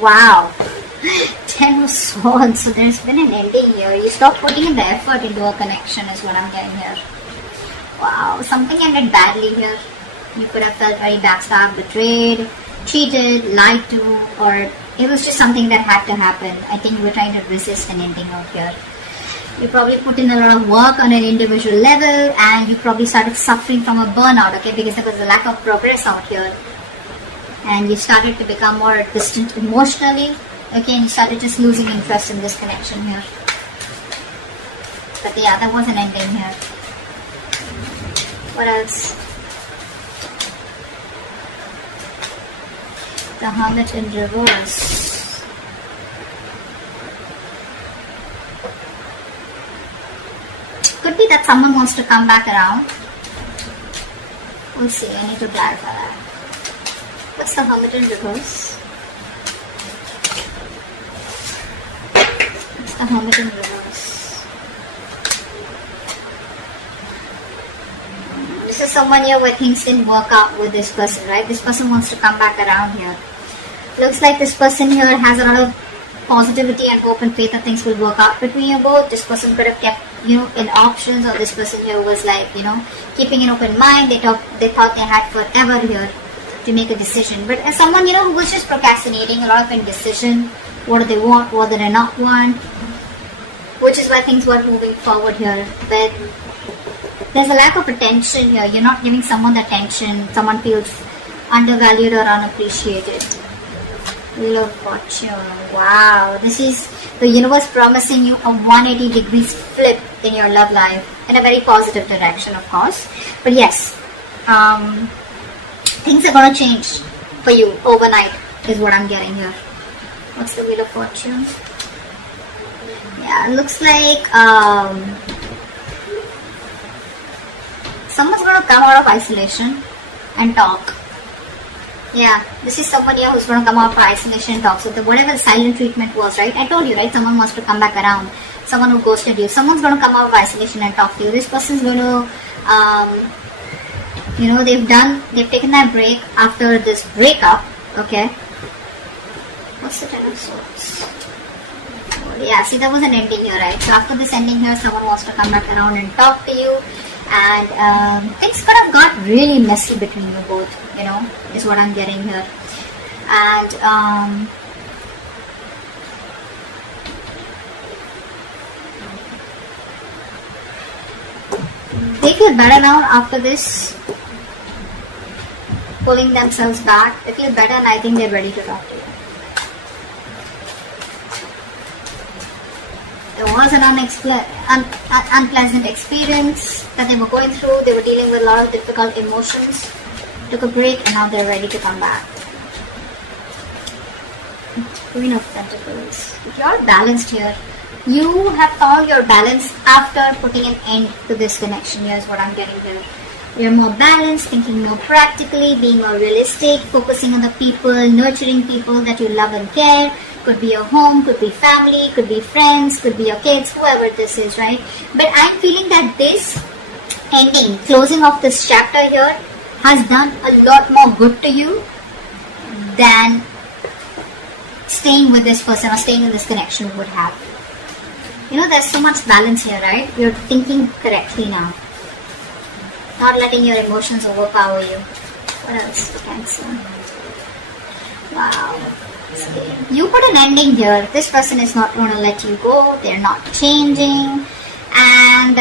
Wow. 10 of Swords. So there's been an ending here. You stop putting in the effort into a connection is what I'm getting here. Wow. Something ended badly here. You could have felt very backstabbed, betrayed, cheated, lied to, or it was just something that had to happen. I think you were trying to resist an ending out here. You probably put in a lot of work on an individual level, and you probably started suffering from a burnout, okay, because there was a lack of progress out here. And you started to become more distant emotionally, okay, and you started just losing interest in this connection here. But yeah, there was an ending here. What else? The Hermit in reverse. Could be that someone wants to come back around. We'll see. I need to clarify that. What's the Hermit in reverse? What's the Hermit in reverse? This is someone here where things didn't work out with this person, right? This person wants to come back around here. Looks like this person here has a lot of positivity and hope and faith that things will work out between you both. This person could have kept, in options, or this person here was like, keeping an open mind. They thought they had forever here to make a decision. But as someone, who was just procrastinating, a lot of indecision. What do they want? What do they not want? Which is why things were moving forward here. But there's a lack of attention here. You're not giving someone the attention. Someone feels undervalued or unappreciated. Wheel of Fortune. Wow. This is the universe promising you a 180 degrees flip in your love life. In a very positive direction, of course. But yes, things are going to change for you overnight is what I'm getting here. What's the Wheel of Fortune? Yeah, it looks like someone's going to come out of isolation and talk. Yeah, this is someone here who's going to come out of isolation and talk. So whatever the silent treatment was, right? I told you, right? Someone wants to come back around. Someone who ghosted you. Someone's going to come out of isolation and talk to you. This person's going to, they've taken that break after this breakup. Okay. What's the Ten of Swords? Oh, yeah, see, there was an ending here, right? So after this ending here, someone wants to come back around and talk to you. And things could have got really messy between you both, is what I'm getting here. And they feel better now after this, pulling themselves back. They feel better, and I think they're ready to talk to you. There was an unpleasant experience that they were going through. They were dealing with a lot of difficult emotions. Took a break, and now they're ready to come back. Queen of Pentacles. You're balanced here. You have found your balance after putting an end to this connection. Here's what I'm getting here. You're more balanced, thinking more practically, being more realistic, focusing on the people, nurturing people that you love and care. Could be your home, could be family, could be friends, could be your kids, whoever this is, right? But I'm feeling that this ending, closing off this chapter here, has done a lot more good to you than staying with this person or staying in this connection would have. There's so much balance here, right? You're thinking correctly now. Not letting your emotions overpower you. What else? Cancer. Wow. You put an ending here. This person is not going to let you go. They're not changing. And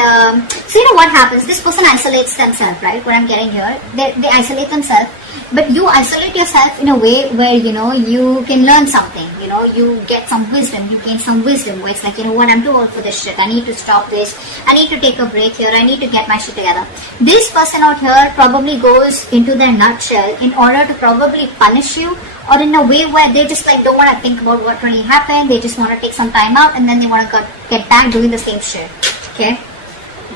so what happens? This person isolates themselves, right? What I'm getting here. They isolate themselves. But you isolate yourself in a way where, you can learn something. You get some wisdom. You gain some wisdom where it's like, what, I'm too old for this shit. I need to stop this. I need to take a break here. I need to get my shit together. This person out here probably goes into their nutshell in order to probably punish you, or in a way where they just don't want to think about what really happened. They just want to take some time out, and then they want to get back doing the same shit. Okay?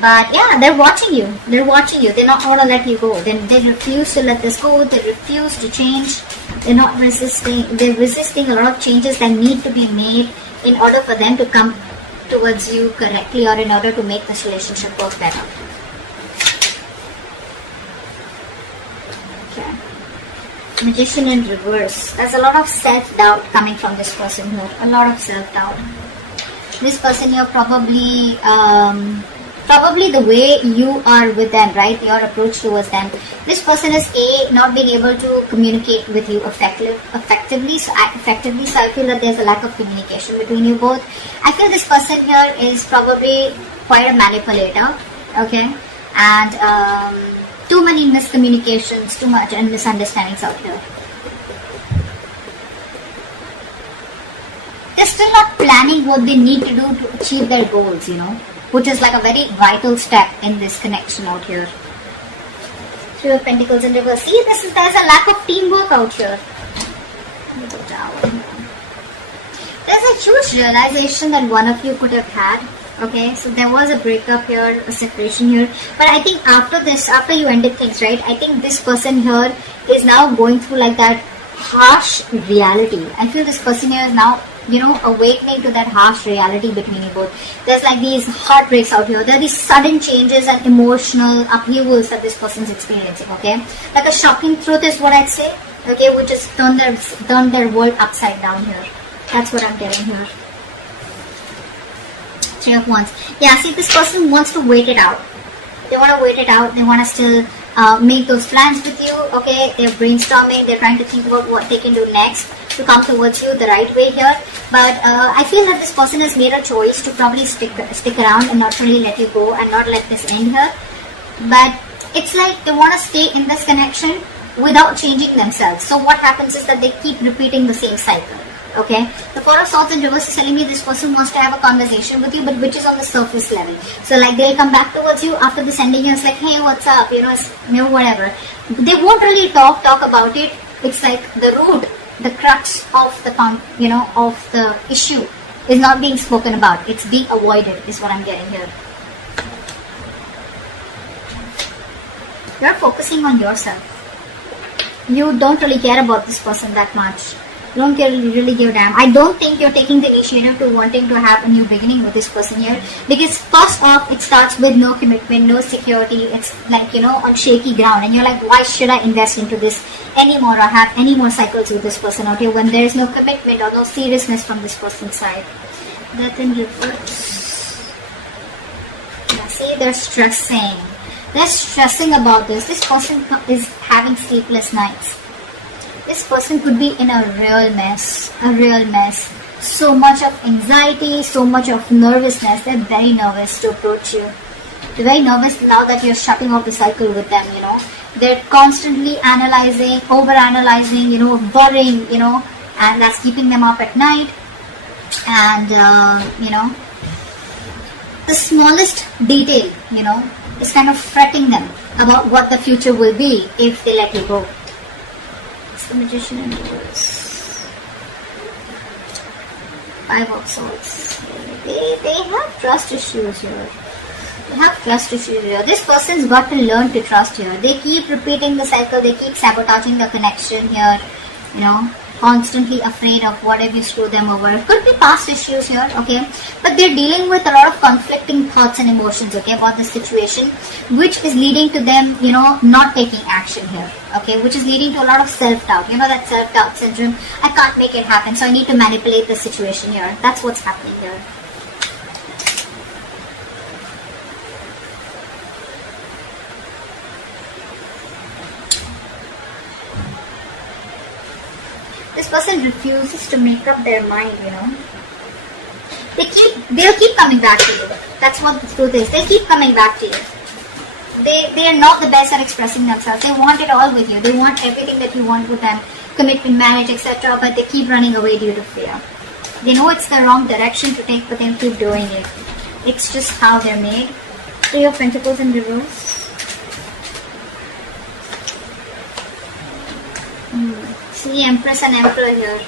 But yeah, they're watching you. They're watching you. They're not going to let you go. They refuse to let this go. They refuse to change. They're not resisting. They're resisting a lot of changes that need to be made in order for them to come towards you correctly, or in order to make this relationship work better. Okay. Magician in reverse. There's a lot of self-doubt coming from this person here. A lot of self-doubt. This person here probably the way you are with them, right? Your approach towards them. This person is not being able to communicate with you effectively. So I feel that there's a lack of communication between you both. I feel this person here is probably quite a manipulator, okay? And too many miscommunications, too much and misunderstandings out here. They're still not planning what they need to do to achieve their goals, you know, which is like a very vital step in this connection out here. Three of Pentacles in reverse. See, there's a lack of teamwork out here. There's a huge realization that one of you could have had. Okay, so there was a breakup here, a separation here. But I think after this, after you ended things, right, I think this person here is now going through like that harsh reality. I feel this person here is now, you know, awakening to that harsh reality between you both. There's like these heartbreaks out here. There are these sudden changes and emotional upheavals that this person's experiencing, okay? Like a shocking truth is what I'd say, okay, which has turned their world upside down here. That's what I'm getting here. Three of Wands. Yeah, see, this person wants to wait it out. They want to wait it out. They want to still make those plans with you, okay? They're brainstorming. They're trying to think about what they can do next to come towards you the right way here. But I feel that this person has made a choice to probably stick around and not really let you go and not let this end here. But it's like they want to stay in this connection without changing themselves. So what happens is that they keep repeating the same cycle. Okay, the Four of Swords in reverse is telling me this person wants to have a conversation with you, but which is on the surface level. So like they'll come back towards you after the sending you. It's like, hey, what's up? You know, whatever. They won't really talk about it. It's like the root, the crux of the of the issue is not being spoken about. It's being avoided is what I'm getting here. You're focusing on yourself. You don't really care about this person that much. You don't really give a damn. I don't think you're taking the initiative to wanting to have a new beginning with this person here, because first off, it starts with no commitment, no security. It's like, you know, on shaky ground, and you're like, why should I invest into this anymore or have any more cycles with this person out here when there is no commitment or no seriousness from this person's side? Death in reverse. Yeah, see, they're stressing. They're stressing about this. This person is having sleepless nights. This person could be in a real mess, so much of anxiety, so much of nervousness. They're very nervous to approach you. They're very nervous now that you're shutting off the cycle with them, you know. They're constantly analyzing, over-analyzing, you know, worrying, you know, and that's keeping them up at night. And, you know, the smallest detail, you know, is kind of fretting them about what the future will be if they let you go. The Magician in reverse. Five of Swords. They have trust issues here. They have trust issues here. This person's got to learn to trust here. They keep repeating the cycle. They keep sabotaging the connection here. You know, constantly afraid of what if you screw them over. It could be past issues here, okay? But they're dealing with a lot of conflicting thoughts and emotions, okay, about this situation, which is leading to them, you know, not taking action here, okay? Which is leading to a lot of self-doubt. You know, that self-doubt syndrome. I can't make it happen, so I need to manipulate the situation here. That's what's happening here. This person refuses to make up their mind, you know. They'll keep coming back to you. That's what the truth is. They keep coming back to you. They are not the best at expressing themselves. They want it all with you. They want everything that you want with them. Commitment, marriage, etc. But they keep running away due to fear. They know it's the wrong direction to take, but they'll keep doing it. It's just how they're made. Three of Pentacles in reverse. See, Empress and Emperor here.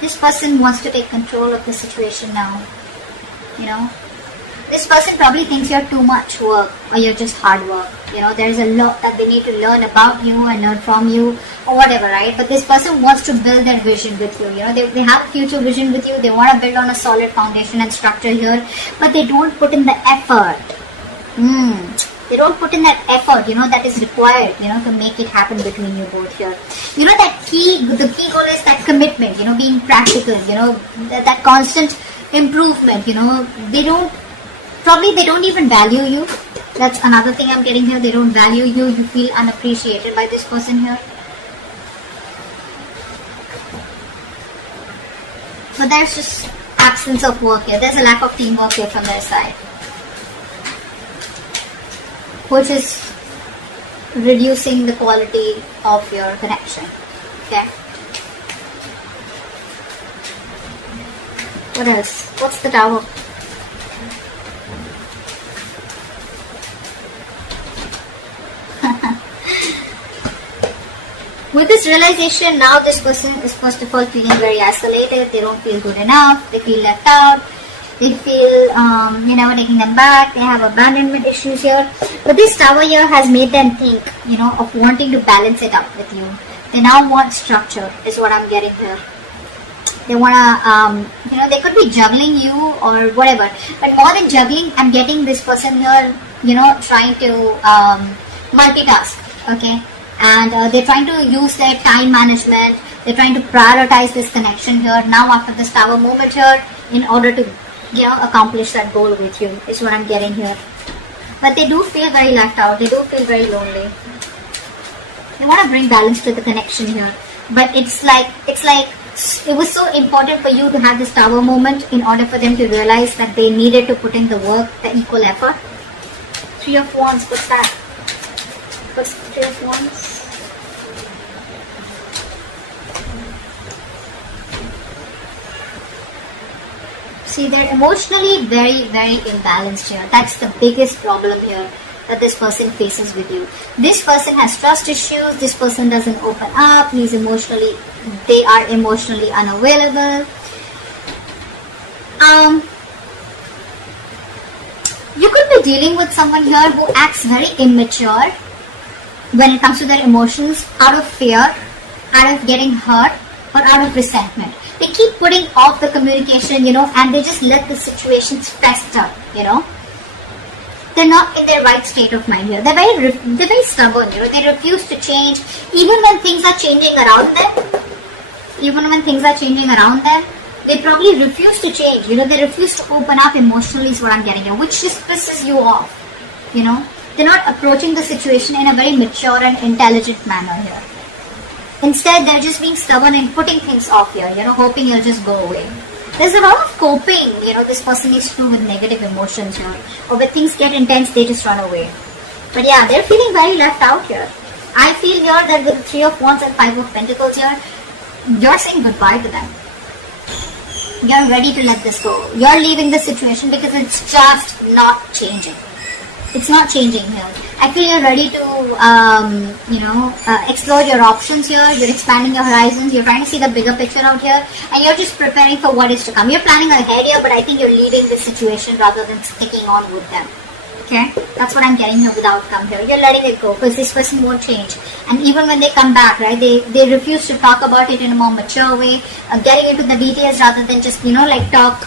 This person wants to take control of the situation now. You know, this person probably thinks you're too much work or you're just hard work. You know, there's a lot that they need to learn about you and learn from you or whatever, right? But this person wants to build their vision with you. You know, they have future vision with you. They want to build on a solid foundation and structure here, but they don't put in the effort. They don't put in that effort, that is required, to make it happen between you both here. The key goal is that commitment, being practical, that constant improvement, they don't even value you. That's another thing I'm getting here. They don't value you. You feel unappreciated by this person here. But there's just absence of work here. There's a lack of teamwork here from their side, which is reducing the quality of your connection. Okay. What else? What's the Tower? With this realization, now this person is first of all feeling very isolated. They don't feel good enough. They feel left out. They feel you're never taking them back. They have abandonment issues here. But this Tower here has made them think, of wanting to balance it up with you. They now want structure, is what I'm getting here. They want to, they could be juggling you or whatever. But more than juggling, I'm getting this person here, trying to multitask, okay? And they're trying to use their time management. They're trying to prioritize this connection here now after this Tower moment here in order to, accomplish that goal with you, is what I'm getting here. But they do feel very left out. They do feel very lonely. They want to bring balance to the connection here. But it's like it was so important for you to have this Tower moment in order for them to realize that they needed to put in the work, the equal effort. 3 of Wands, what's that? What's the 3 of Wands? See, they're emotionally very, very imbalanced here. That's the biggest problem here that this person faces with you. This person has trust issues. This person doesn't open up. They are emotionally unavailable. You could be dealing with someone here who acts very immature when it comes to their emotions, out of fear, out of getting hurt, or out of resentment. They keep putting off the communication, and they just let the situations fester, They're not in their right state of mind here. They're very stubborn, They refuse to change, even when things are changing around them. They probably refuse to change, They refuse to open up emotionally, is what I'm getting here, which just pisses you off, They're not approaching the situation in a very mature and intelligent manner here. Instead, they're just being stubborn and putting things off here, hoping you'll just go away. There's a lot of coping, this person needs to do with negative emotions here. Or when things get intense, they just run away. But yeah, they're feeling very left out here. I feel here that with 3 of Wands and 5 of Pentacles here, you're saying goodbye to them. You're ready to let this go. You're leaving the situation because it's just not changing. It's not changing here. I feel you're ready to, explore your options here. You're expanding your horizons. You're trying to see the bigger picture out here. And you're just preparing for what is to come. You're planning ahead here, but I think you're leaving this situation rather than sticking on with them. Okay? That's what I'm getting here with outcome here. You're letting it go because this person won't change. And even when they come back, right, they refuse to talk about it in a more mature way. Getting into the details rather than just, talk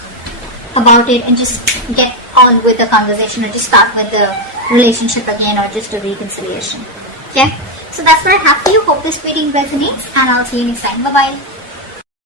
about it and just get on with the conversation or just start with the relationship again or just a reconciliation. Okay, so that's what I have for you. Hope this reading resonates and I'll see you next time. Bye bye.